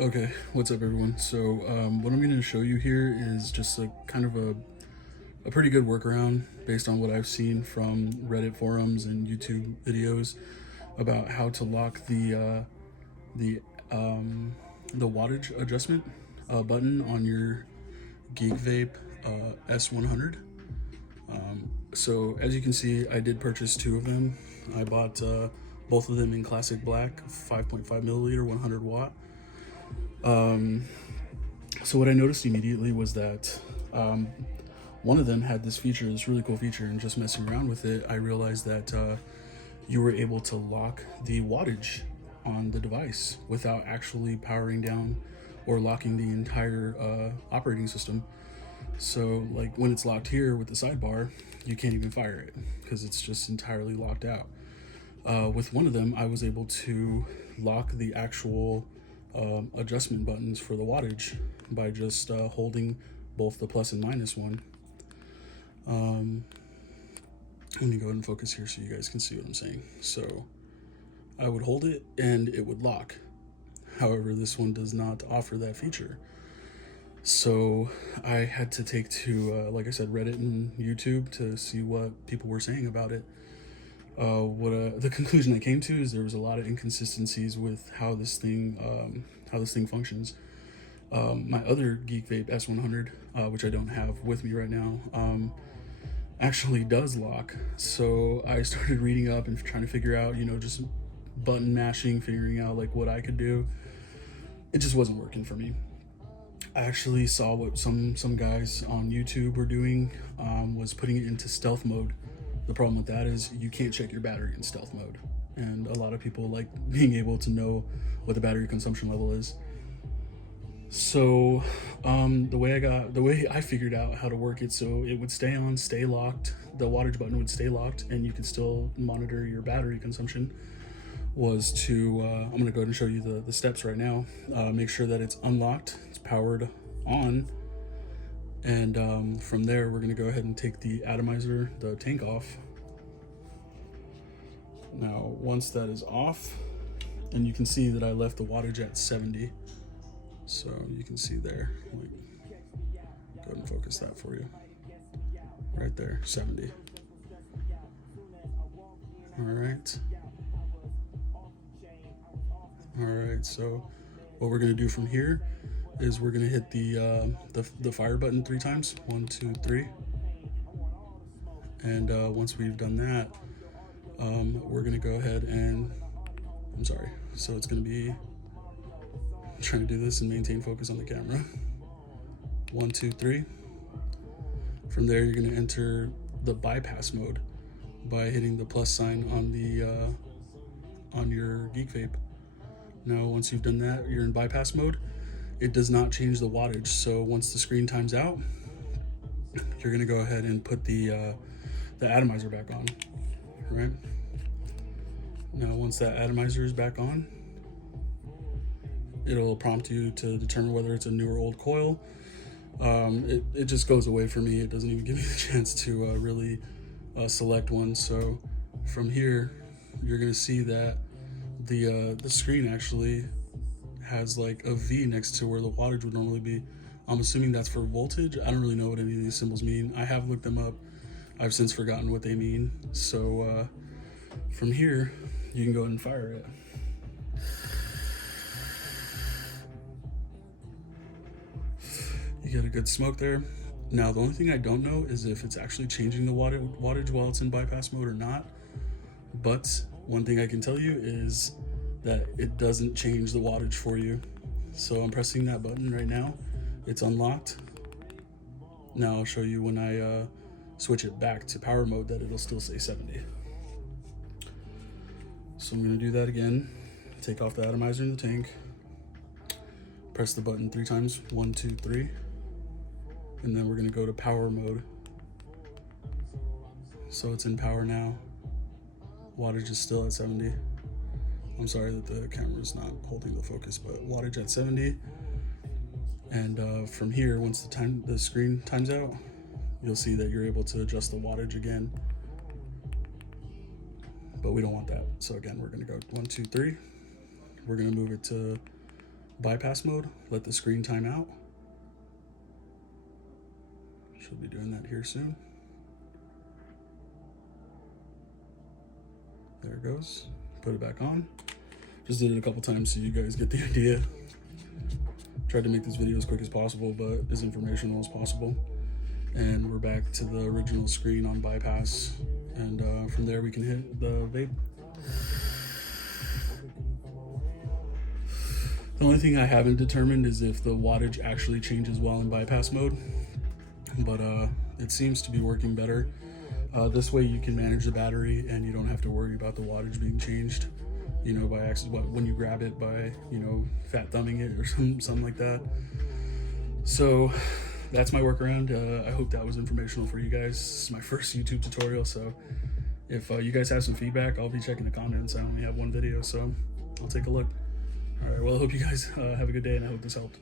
Okay, what's up everyone? So what I'm going to show you here is just a kind of a pretty good workaround based on what I've seen from Reddit forums and YouTube videos about how to lock the the wattage adjustment button on your GeekVape S100. So as you can see, I did purchase two of them. I bought both of them in classic black, 5.5 milliliter, 100 watt. So what I noticed immediately was that one of them had this feature, this really cool feature, and just messing around with it, I realized that you were able to lock the wattage on the device without actually powering down or locking the entire operating system. So like when it's locked here with the sidebar, you can't even fire it because it's just entirely locked out. With one of them, I was able to lock the actual adjustment buttons for the wattage by just holding both the plus and minus one. Let me go ahead and focus here so you guys can see what I'm saying. So I would hold it and it would lock. However, this one does not offer that feature. So I had to take to, like I said, Reddit and YouTube to see what people were saying about it. The conclusion I came to is there was a lot of inconsistencies with how this thing functions. My other GeekVape S100, which I don't have with me right now, actually does lock. So I started reading up and trying to figure out, just button mashing, figuring out like what I could do. It just wasn't working for me. I actually saw what some guys on YouTube were doing, was putting it into stealth mode. The problem with that is you can't check your battery in stealth mode, and a lot of people like being able to know what the battery consumption level is. So the way I figured out how to work it so it would stay on, stay locked, the wattage button would stay locked, and you could still monitor your battery consumption, was to I'm going to go ahead and show you the steps right now. Make sure that it's unlocked, it's powered on, and from there we're going to go ahead and take the atomizer, the tank, off. Now once that is off, and you can see that I left the wattage at 70, so you can see there, like, go ahead and focus that for you right there, 70. All right, so what we're gonna do from here is we're gonna hit the fire button 3 times, 1, 2, 3, and once we've done that, we're gonna go ahead and, I'm sorry, so it's gonna be, I'm trying to do this and maintain focus on the camera. 1, 2, 3. From there, you're gonna enter the bypass mode by hitting the plus sign on the on your GeekVape. Now, once you've done that, you're in bypass mode. It does not change the wattage. So once the screen times out, you're gonna go ahead and put the atomizer back on, right? Now, once that atomizer is back on, it'll prompt you to determine whether it's a new or old coil. It just goes away for me. It doesn't even give me the chance to really select one. So from here, you're gonna see that the screen actually has like a V next to where the wattage would normally be. I'm assuming that's for voltage. I don't really know what any of these symbols mean. I have looked them up. I've since forgotten what they mean. So from here, you can go ahead and fire it. You get a good smoke there. Now, the only thing I don't know is if it's actually changing the wattage while it's in bypass mode or not. But one thing I can tell you is that it doesn't change the wattage for you. So I'm pressing that button right now. It's unlocked. Now I'll show you when I switch it back to power mode that it'll still say 70. So I'm gonna do that again. Take off the atomizer in the tank. Press the button 3 times, 1, 2, 3. And then we're gonna go to power mode. So it's in power now. Wattage is still at 70. I'm sorry that the camera is not holding the focus, but wattage at 70. And from here, once the screen times out, you'll see that you're able to adjust the wattage again. But we don't want that. So again, we're gonna go 1, 2, 3. We're gonna move it to bypass mode, let the screen time out. She'll be doing that here soon. There it goes. Put it back on. Just did it a couple times so you guys get the idea. Tried to make this video as quick as possible, but as informational as possible. And we're back to the original screen on bypass. And from there we can hit the vape. The only thing I haven't determined is if the wattage actually changes well in bypass mode, but it seems to be working better. This way you can manage the battery and you don't have to worry about the wattage being changed, you know, by accident, when you grab it by, you know, fat thumbing it or something like that. So that's my workaround. I hope that was informational for you guys. This is my first YouTube tutorial, so if you guys have some feedback, I'll be checking the comments. I only have one video, so I'll take a look. All right, well, I hope you guys have a good day, and I hope this helped.